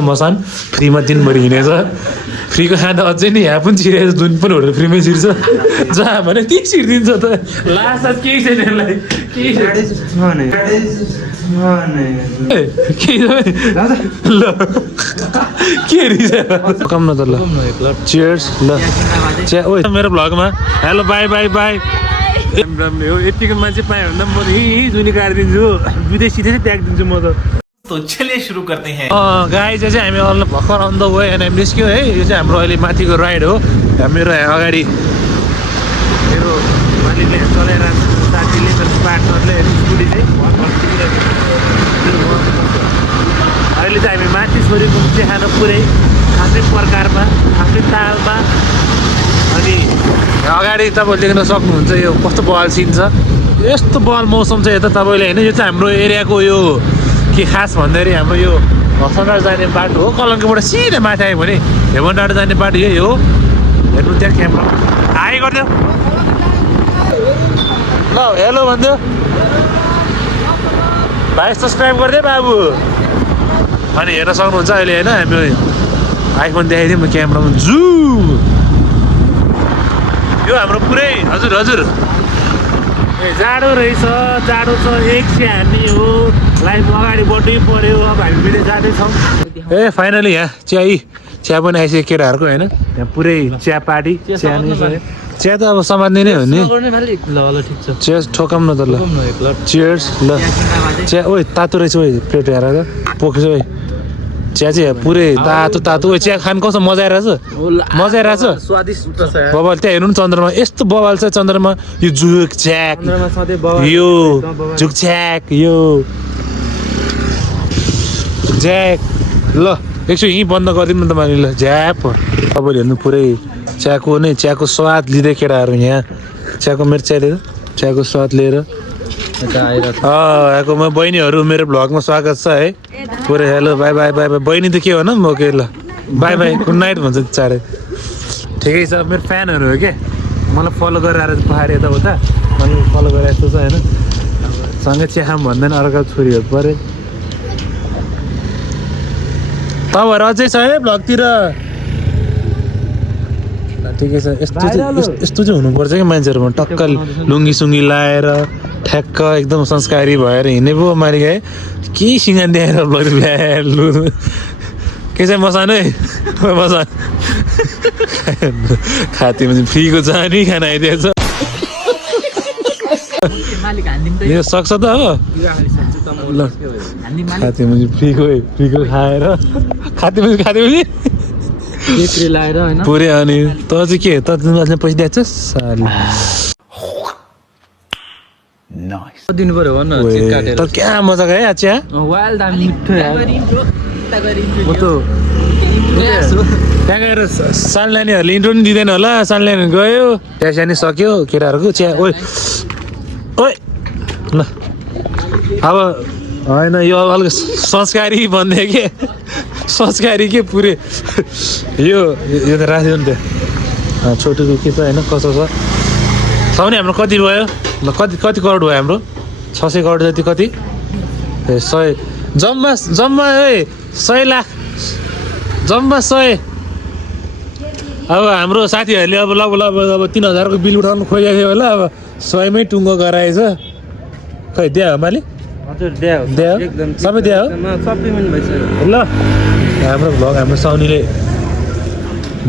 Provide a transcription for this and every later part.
मसान फ्रीमा दिनभरि हिँडेछ फ्रीको खाँदा अझै नि यहाँ पनि छिरेछ जुन पनि होटल फ्रीमै छिर्छ जहाँ भने त्यही छिरिदिन्छ त लास्ट केही छैन यसलाई केही ल के रिस कम न त ल चियर्स ल ओ मेरो भ्लगमा हेलो बाई बाई बाई राम्रो हो यतिको मान्छे पायो भने म यहीँ जुनी काटिदिन्छु विदेशी चाहिँ त्यागिदिन्छु म त तो चलिए शुरू करते हैं गाइस चाहिँ हामी अलि भर्खर अन द वे एन्ड हामी निस्क्यौँ है यो चाहिँ हाम्रो अहिले माथिको राइड हो मेरो अगाडि मेरो मालिकले चलाइरहेको साथीले मेरो पार्टनरले स्कुटी चाहिँ अहिले चाहिँ हामी माथि छोरीको चाहिँ खान पुरै आफ्नै प्रकारमा आफ्नै तालमा अनि अगाडि तपाईँले देख्न सक्नुहुन्छ यो कस्तो बवाल सिन छ यस्तो बवाल मौसम छ यता तपाईँले होइन यो चाहिँ हाम्रो एरियाको यो के खास भन्दाखेरि हाम्रो यो हसनडाँडा जाने बाटो हो कलङ्कीबाट सिधै माथि आयो भने हेमन डाँडा जाने बाटो यही हो हेर्नु त्यहाँ क्यामेरा हाई गरिदियो ल हेलो भनिदियो भाइ सब्सक्राइब गरिदियो बाबु अनि हेर्न सक्नुहुन्छ अहिले होइन हामी आइफोन देखाइदिउँ म क्यामेरामा जु यो हाम्रो पुरै हजुर हजुर ए जाडो रहेछ जाडो छ एक चाहिँ हामी हो लाइफ अगाडि बढ्नै पऱ्यो अब हामी फेरि जाँदैछौँ ए फाइनली यहाँ चिया पनि आइसक्यो केटाहरूको होइन यहाँ पुरै चिया पार्टी चिया नै छ चिया त अब समात्ने नै हो नि चिया ठोकाउँ न त ल चियर्स ल चिया ओ तातो रहेछ ओ प्लेट हेर त पोखेछ ओ चिया चाहिँ पुरै तातो तातो ओ चिया खानु कस्तो मजा आइरहेछ स्वादिष्ट बबाल त्यहाँ हेर्नु न चन्द्रमा यस्तो बबाल छ चन्द्रमा यो जुक च्याक यो जुक च्याक यो ज्याक ल एकछिन यहीँ बन्द गरिदिउँ न त मैले ल झ्याप तपाईँले हेर्नु पुरै चियाको स्वाद लिँदै केटाहरू यहाँ चियाको मिर्चा लिएर चियाको स्वाद लिएर आएको म बहिनीहरू मेरो भ्लगमा स्वागत छ है पुरै hello by by by by बहिनी त के हो न म ओके ल बाई बाई गुड नाइट भन्छ चाँडै ठिकै छ मेरो फ्यानहरू हो क्या मलाई फलो गरेर आएर पहाड यताउता मलाई फलो गरेर यस्तो छ होइन सँगै चिया खाम भन्दैन अर्को छोरीहरू पऱ्यो तपाईँहरू अझै छ है भ्लगतिर ठिकै छ यस्तो चाहिँ हुनुपर्छ क्या मान्छेहरूमा टक्क लुङ्गी सुङ्गी लाएर ठ्याक्क एकदम संस्कारी भएर हिँड्ने पो मालिक है केही सिँगान दिएर भ्लग लु के चाहिँ मसान है मसान खातीमा चाहिँ फ्रीको जाने खाना आइदिएछ यो सक्छ त अब ल खातीमा चाहिँ फ्रीको खाएर खातीपछि पुरै अनि त चाहिँ के त पैसा दिएको छ दिनु पर्यो भन्न त क्या मजाको है चिया त्यहाँ गएर सानलानीहरूले इन्ट्रो पनि दिँदैन होला सानलानी गयो त्यहाँ सानी सक्यो केटाहरूको चिया ओइ ओइ ल अब होइन यो अलिक संस्कारी भन्दै के संस्कारी के पुरै यो त राखिदियो नि त्यहाँ छोटोको के छ होइन कसो छ भने हाम्रो कति भयो ल कति करोड भयो हाम्रो 600 करोड जति कति ए 100 जम्मा ए 100 लाख जम्मा 100 अब हाम्रो साथीहरूले अब लगभग अब 3000 को बिल उठाउनु खोजेको थियो होला अब 100 मै टुङ्गो गराएछ खै दियो मालिक हजुर दियो एकदम सबै दियो सप्लिमेन्ट भइसक्यो ल हाम्रो भ्लग हाम्रो साउनीले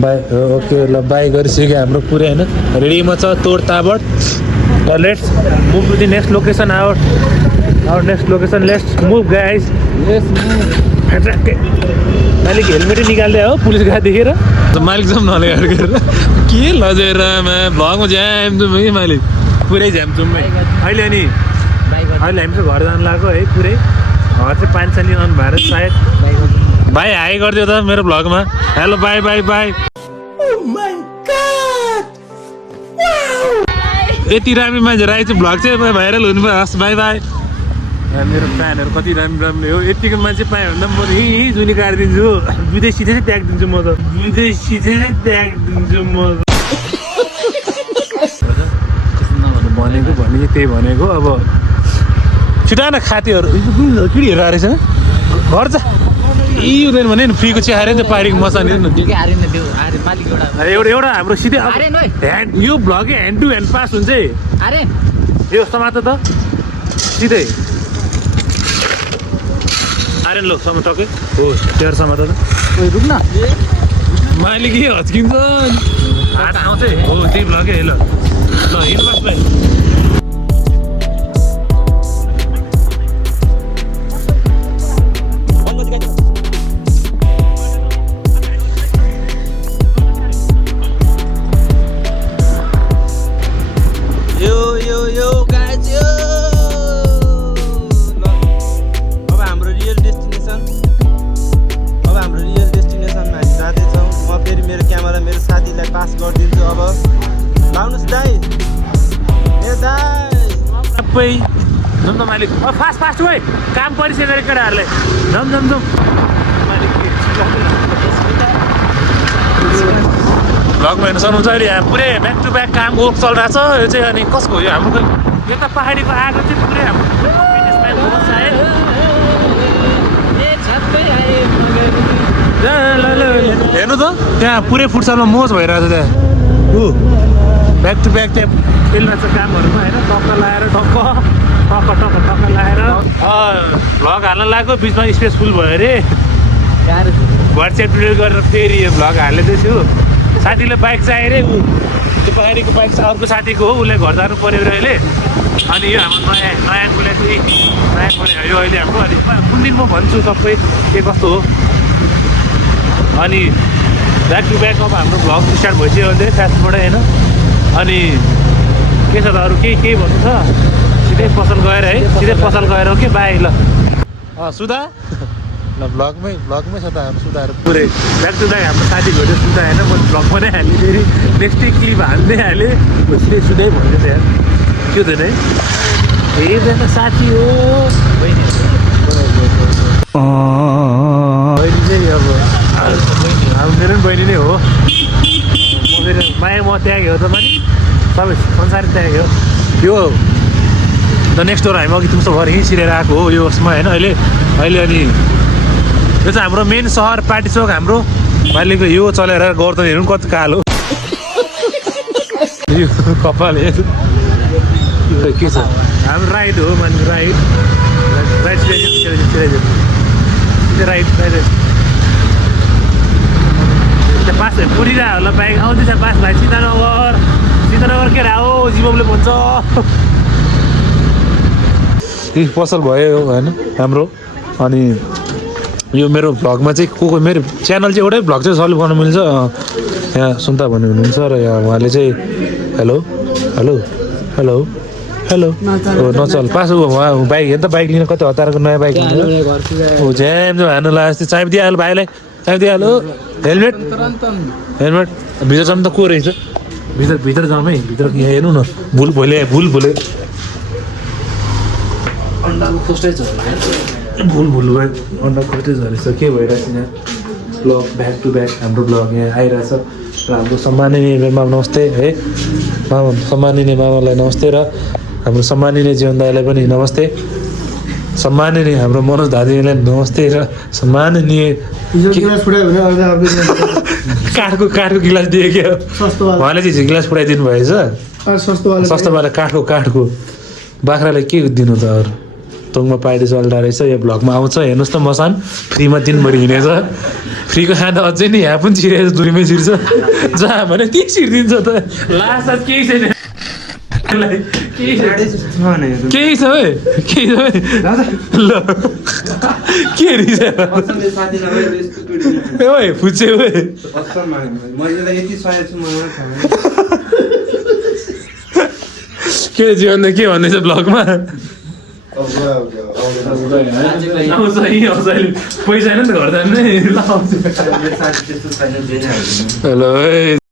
बाई ओके ल बाई गरिसक्यो हाम्रो पुरै होइन रेडीमा छ तोड ताबड let's move to the next location our next location let's move guys मालिक हेलमेटै निकाल्दै हो पुलिस गाडी देखेर मालिक जाउँ नले गरेर के लजेर भ्लगमा ज्याम जाउँ है मालिक पुरै ज्याम जाउँ अहिले अनि अहिले हामी चाहिँ घर जानु लाग्यो है पुरै घर चाहिँ पानी सानी आउनु भएर सायद भाइ हाई गरिदियो त मेरो भ्लगमा हेलो बाई बाई बाई यति राम्रो मान्छे आएछ भ्लग चाहिँ भाइरल हुनु भयो हस् बाई बाई मेरो फ्यानहरू कति राम्रो हो यतिको मान्छे पायो भने म यहीँ जुनी काटिदिन्छु विदेशी चाहिँ त्यागिदिन्छु म त विदेशी चाहिँ त्यागिदिन्छु म भनेको त्यही भनेको अब छिटो न खातीहरू किडी हेरेर आएछ घर जा हुँदैन भने नि फ्रीको चिया खाएर नि त्यो पाहाडीको मसाला नि त्यो के आर्यन त्यो आर्यन मालिक एउटा एउटा हाम्रो सिधै आर्यन ओइ ह्यान्ड यो भ्लगै ह्यान्ड टु ह्यान्ड पास हुन्छ है आर्यन यो समात त सिधै आर्यन लो समातकै हो तेरो समात त ओइ रुक न माइले के हच्किन्छ हात आउँछ है हो त्यही भ्लगै है ल हिँड्नुहोस् भाइ यो गाइज यो अब हाम्रो रियल डेस्टिनेसनमा हामी जाँदैछौँ म फेरि मेरो क्यामेरा मेरो साथीलाई पास गरिदिन्छु अब लाउनुहोस् दाइ ए दाइ सबै जाउँ मालिक फास्ट फास्ट भाइ काम परिसक्यो अरे केटाहरूलाई जाउँ मालिक भ्लगमा हेर्न सक्नुहुन्छ अहिले यहाँ पुरै ब्याक टु ब्याक काम वर्क चलिरहेको छ यो चाहिँ अनि कसको हो यो हाम्रो यो त पाहाडीको आगो चाहिँ पुरै हाम्रो हेर्नु त त्यहाँ पुरै फुटसलमा मोज भइरहेको छ त्यहाँ ऊ ब्याक टु ब्याक त्यहाँ खेलिरहेको छ कामहरूमा होइन टक्क लगाएर टक्क लगाएर भ्लग हाल्न लाग्यो बिचमा स्पेस फुल भयो अरे वाट्सएप डिलिट गरेर फेरि यो भ्लग हालिदिँदैछु साथीले बाइक चाहियो अरे ऊ त्यो पाहाडीको बाइक चाहिँ अर्को साथीको हो उसलाई घर जानु पऱ्यो अरे अहिले अनि यो हाम्रो नयाँ कुलै चाहिँ नयाँ पऱ्यो यो अहिले हाम्रो अनि कुन दिन म भन्छु सबै के कस्तो हो अनि ब्याक टु ब्याक अब हाम्रो भ्लग स्टार्ट भइसक्यो अहिले फ्यास्टबाट होइन अनि के छ त अरू केही भन्नु छ सिधै पसल गएर है सिधै पसल गएर हो कि बाई ल सुधा ल भ्लगमै छ त हाम्रो सुधाहरू पुरै ब्याक टु ब्याक हाम्रो साथी भेट्यो सुधा होइन म भ्लग पनि हालेँ फेरि नेक्स्टै क्लिप हाल्दै हालेँ सिधै सुधै भन्यो त्यहाँ त्यो थिएन है एकजना साथी हो बहिनी चाहिँ अब मेरो पनि बहिनी नै हो म फेरि माया म त्यागेँ हो त पनि सबै संसारै त्यागेँ हो यो द नेक्स्ट डोर हामी अघि तुमसँग भएर यहीँ छिरेर आएको हो यो उसमा होइन अहिले अनि यो चाहिँ हाम्रो मेन सहर पार्टी चौक हाम्रो मालिकको यो चलेर गर्दैन हेर्नु कति कालो यो कपाल के छ हाम्रो राइड हो मान्छे राइड राइड पास पुरिरहेको होला बाइक आउँदैछ पास भाइ सीतानगर के हो जीवले भन्छ पसल भयो होइन हाम्रो अनि यो मेरो भ्लगमा चाहिँ को मेरो च्यानल चाहिँ एउटै भ्लग चाहिँ सल्भ गर्न मिल्छ यहाँ सुन्ता भन्ने हुनुहुन्छ र यहाँ उहाँले चाहिँ हेलो हो नचल पास उहाँ बाइक हेर्नु त बाइक लिन कति हतारको नयाँ बाइक हो ज्याम हान्नु लाग्यो जस्तै चाबी दिइहाल्यो भाइलाई चाबी दिइहाल्यो हेलमेट भित्र जाउँ त को रहेछ भित्र जाउँ है भित्र यहाँ हेर्नु न भुल भोले भुल भयो अन्डा खोस्टै झरेछ के भइरहेछ यहाँ ब्लग ब्याक टु ब्याक हाम्रो ब्लग यहाँ आइरहेछ र हाम्रो सम्माननीय मामा नमस्ते है सम्माननीय मामालाई नमस्ते र हाम्रो सम्माननीय जीवन दाईलाई पनि नमस्ते सम्माननीय हाम्रो मनोज दाजुलाई नमस्ते र सम्माननीय काठको गिलास दियो क्या उहाँले चाहिँ गिलास पुऱ्याइदिनु भएछ सस्तोवाला काठको बाख्रालाई के दिनु त अरू तोङमा पाइडी चल्दा रहेछ यो भ्लगमा आउँछ हेर्नुहोस् त मसान फ्रीमा दिनभरि हिँडेछ फ्रीको खाँदा अझै नि यहाँ पनि छिरेछ दुरीमै छिर्छ जहाँ भने त्यही छिरिदिन्छ त लास्ट केही छैन केही छ है ल के रिस फुच्चे के जीवन के भन्दैछ ब्लगमा आउँछ अहिले पैसा छैन नि त घर जानु हेलो